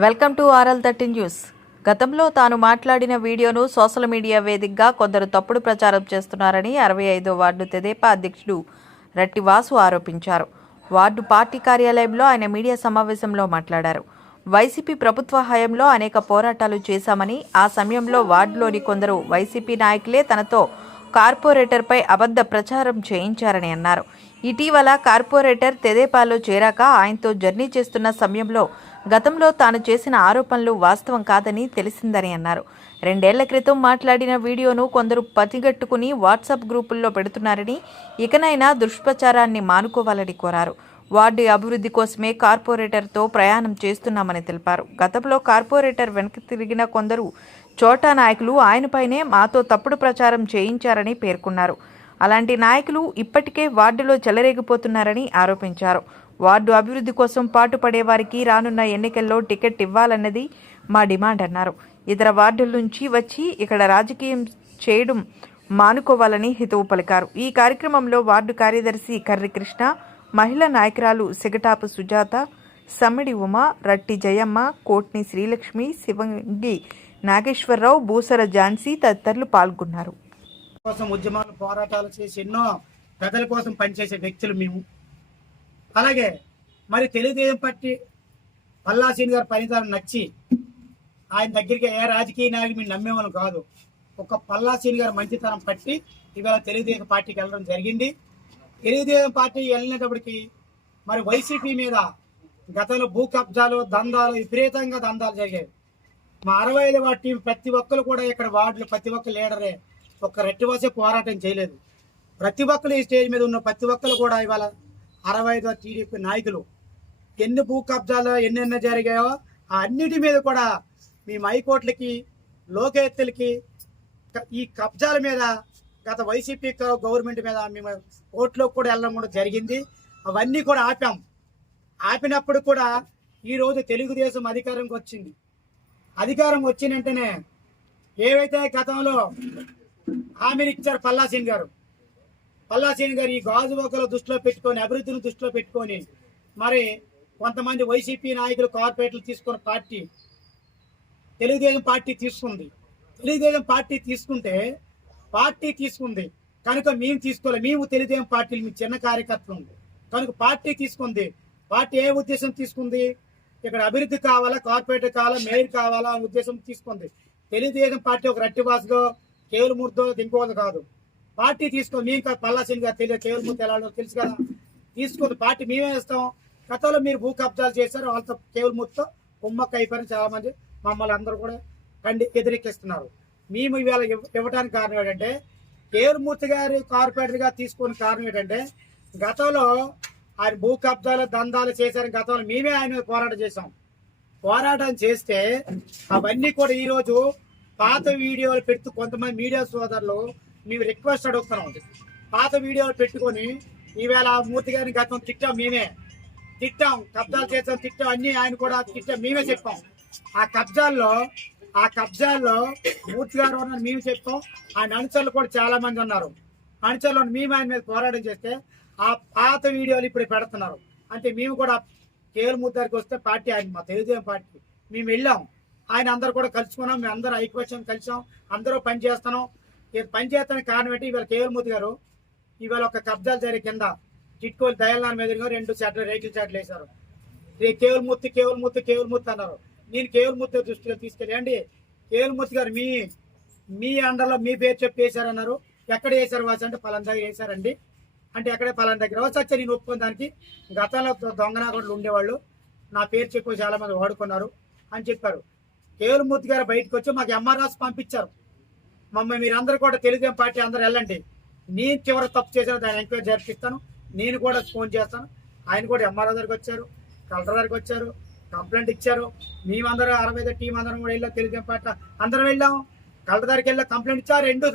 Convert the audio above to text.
Welcome to R L thirty news. గతంలో తాను మాట్లాడిన వీడియోను సోషల్ మీడియా వేదికగా కొందరు తప్పుడు ప్రచారం చేస్తున్నారని అరవై ఐదో వార్డు తెదేపా అధ్యక్షుడు రట్టి వాసు ఆరోపించారు. వార్డు పార్టీ కార్యాలయంలో ఆయన మీడియా సమావేశంలో మాట్లాడారు. వైసీపీ ప్రభుత్వ హయాంలో అనేక పోరాటాలు చేశామని ఆ సమయంలో వార్డులోని కొందరు వైసీపీ నాయకులే తనతో కార్పొరేటర్పై అబద్ధ ప్రచారం చేయించారని అన్నారు. ఇటీవల కార్పొరేటర్ తెదేపాలో చేరాక ఆయనతో జర్నీ చేస్తున్న సమయంలో గతంలో తాను చేసిన ఆరోపణలు వాస్తవం కాదని తెలిసిందని అన్నారు. రెండేళ్ళ క్రితం మాట్లాడిన వీడియోను కొందరు పతిగట్టుకుని వాట్సాప్ గ్రూపుల్లో పెడుతున్నారని ఇకనైనా దుష్ప్రచారాన్ని మానుకోవాలని కోరారు. వార్డు అభివృద్ధి కోసమే కార్పొరేటర్తో ప్రయాణం చేస్తున్నామని తెలిపారు. గతంలో కార్పొరేటర్ వెనక్కి తిరిగిన కొందరు చోటా నాయకులు ఆయనపైనే మాతో తప్పుడు ప్రచారం చేయించారని పేర్కొన్నారు. అలాంటి నాయకులు ఇప్పటికే వార్డులో చెలరేగిపోతున్నారని ఆరోపించారు. వార్డు అభివృద్ధి కోసం పాటుపడే వారికి రానున్న ఎన్నికల్లో టికెట్ ఇవ్వాలన్నది మా డిమాండ్ అన్నారు. ఇతర వార్డుల నుంచి వచ్చి ఇక్కడ రాజకీయం చేయడం మానుకోవాలని హితవు పలికారు. ఈ కార్యక్రమంలో వార్డు కార్యదర్శి కర్రి కృష్ణ మహిళా నాయకురాలు సిగటాపు సుజాత సమ్మిడి ఉమ రట్టి జయమ్మ కోట్ని శ్రీలక్ష్మి శివంగి నాగేశ్వరరావు బూసర ఝాన్సీ తదితరులు పాల్గొన్నారు. కోసం ఉద్యమాలు పోరాటాలు చేసి ఎన్నో ప్రజల కోసం పనిచేసే వ్యక్తులు మేము. అలాగే మరి తెలుగుదేశం పార్టీ పల్లాసీని గారి పనితనం నచ్చి ఆయన దగ్గరికి ఏ రాజకీయ నాయకుడు మీరు నమ్మేవాళ్ళు కాదు. ఒక పల్లాసీని గారు మంచితనం పట్టి ఇవాళ తెలుగుదేశం పార్టీకి వెళ్ళడం జరిగింది. తెలుగుదేశం పార్టీ వెళ్ళినప్పటికీ మరి వైసీపీ మీద గతంలో భూ కబ్జాలు దందాలు విపరీతంగా దందాలు జరిగాయి. మా అరవై ఐదు వార్డు టీం ప్రతి ఒక్కరు కూడా ఇక్కడ వార్డులు ప్రతి ఒక్క లీడరే ఒక్క రెట్టివాసే పోరాటం చేయలేదు. ప్రతి ఒక్కరు ఈ స్టేజ్ మీద ఉన్న ప్రతి ఒక్కరు కూడా ఇవాళ అరవై ఐదు టీడీపీ నాయకులు. ఎన్ని భూ కబ్జాలు ఎన్నెన్న జరిగాయో ఆ అన్నిటి మీద కూడా మేము హైకోర్టులకి లోకేత్తులకి ఈ కబ్జాల మీద గత వైసీపీ గవర్నమెంట్ మీద మేము కోర్టులోకి కూడా వెళ్ళడం కూడా జరిగింది. అవన్నీ కూడా ఆపాం. ఆపినప్పుడు కూడా ఈ రోజు తెలుగుదేశం అధికారంకి వచ్చింది. అధికారం వచ్చిన వెంటనే ఏవైతే గతంలో హామీనిచ్చారు ఇచ్చారు గారు పల్లాసేని గారు ఈ గాజు ఒకరు దృష్టిలో పెట్టుకొని అభివృద్ధిని దృష్టిలో పెట్టుకొని మరి కొంతమంది వైసీపీ నాయకులు కార్పొరేట్లు తీసుకున్న పార్టీ తెలుగుదేశం పార్టీ తీసుకుంది. తెలుగుదేశం పార్టీ తీసుకుంటే పార్టీ తీసుకుంది. కనుక మేము తీసుకోవాలి మేము తెలుగుదేశం పార్టీలు మీ చిన్న కార్యకర్తలు. ఉంది కనుక పార్టీ తీసుకుంది. పార్టీ ఏ ఉద్దేశం తీసుకుంది? ఇక్కడ అభివృద్ధి కావాలా కార్పొరేటర్ కావాలా మేయర్ కావాలా అనే ఉద్దేశం తీసుకుంది. తెలుగుదేశం పార్టీ ఒక రట్టివాసులో కేవలం మూర్తో దింకోవాలి కాదు. పార్టీ తీసుకో మేము కాదు పల్లాసిని గారు తెలియదు కేవలం ఎలా తెలుసు కదా. తీసుకుంది పార్టీ మేమే ఇస్తాం గతంలో మీరు భూ కబ్జాలు చేశారు వాళ్ళతో కేవలం మూర్తితో కుమ్మక్క అయిపోయిన చాలా మంది మమ్మల్ని అందరూ కూడా కండి ఎదిరెక్కిస్తున్నారు. మేము ఇవాళ ఇవ్వడానికి కారణం ఏంటంటే కేవలమూర్తి గారు కార్పొరేటర్గా తీసుకున్న కారణం ఏంటంటే గతంలో ఆయన భూ కబ్జాలు దందాలు చేశారని గతంలో మేమే ఆయన పోరాటం చేశాం. పోరాటం చేస్తే అవన్నీ కూడా ఈరోజు పాత వీడియోలు పెడుతూ కొంతమంది మీడియా సోదరులు మేము రిక్వెస్ట్ అడుగుతున్నాం పాత వీడియోలు పెట్టుకొని ఈవేళ ఆ మూర్తి గారిని గతం తిట్టాం మేమే. తిట్టాం కబ్జాలు చేసాం తిట్టాం అన్ని ఆయన కూడా తిట్టాం మేమే చెప్పాం. ఆ కబ్జాల్లో ఆ కబ్జాల్లో మూర్తి గారు ఉన్నారు మేము చెప్పాం ఆయన అనుచరులు కూడా చాలా మంది ఉన్నారు. అనుచరులు మేము ఆయన మీద పోరాటం చేస్తే ఆ పాత వీడియోలు ఇప్పుడు పెడుతున్నారు. అంటే మేము కూడా కేవలం ముద్దారికి వస్తే పార్టీ ఆయన మా తెలుగుదేశం పార్టీ. మేము వెళ్ళాం. ఆయన అందరు కూడా కలుసుకున్నాం. మేము అందరూ ఐక్యవచనం కలిసాం. అందరూ పని చేస్తున్నాం. ఈ పని కారణం ఏంటి? ఇవాళ కేవలమూర్తి గారు ఇవాళ ఒక కబ్జాలు జరిగే కింద చిట్కోలు దయాలనాథ్ మీద రెండు చాట్లు రేకుల చాట్లు వేశారు. కేవలమూర్తి కేవలమూర్తి కేవలమూర్తి అన్నారు. నేను కేవలమూర్తి దృష్టిలో తీసుకెళ్ళండి. కేవలమూర్తి గారు మీ మీ అండర్లో మీ పేరు చెప్పి వేశారన్నారు. ఎక్కడ వేశారు వాసి అంటే పలానా దగ్గర వేశారండి. అంటే ఎక్కడే పలానా దగ్గర? వచ్చి వచ్చా నేను ఒప్పుకున్నదానికి గతంలో దొంగనాగోళ్ళు ఉండేవాళ్ళు. నా పేరు చెప్పి చాలా మంది వాడుకున్నారు అని చెప్పారు. కేవలమూర్తి గారు బయటకు వచ్చి మాకు ఎంఆర్ఆర్స్ పంపించారు. మమ్మల్ని మీరందరూ కూడా తెలుగుదేశం పార్టీ అందరూ వెళ్ళండి. నేను చివరి తప్పు చేసిన దాన్ని ఎంక్వైరీ జరిపిస్తాను. నేను కూడా ఫోన్ చేస్తాను. ఆయన కూడా ఎంఆర్ఓ దగ్గరికి వచ్చారు కలెక్టర్ దగ్గరికి వచ్చారు కంప్లైంట్ ఇచ్చారు. మేమందరం అరవై ఐదు టీం అందరం కూడా వెళ్ళాం తెలుగుదేశం పార్టీ అందరం వెళ్ళాం. కలెక్టర్ దగ్గరికి వెళ్ళి కంప్లైంట్ ఇచ్చారు రెండు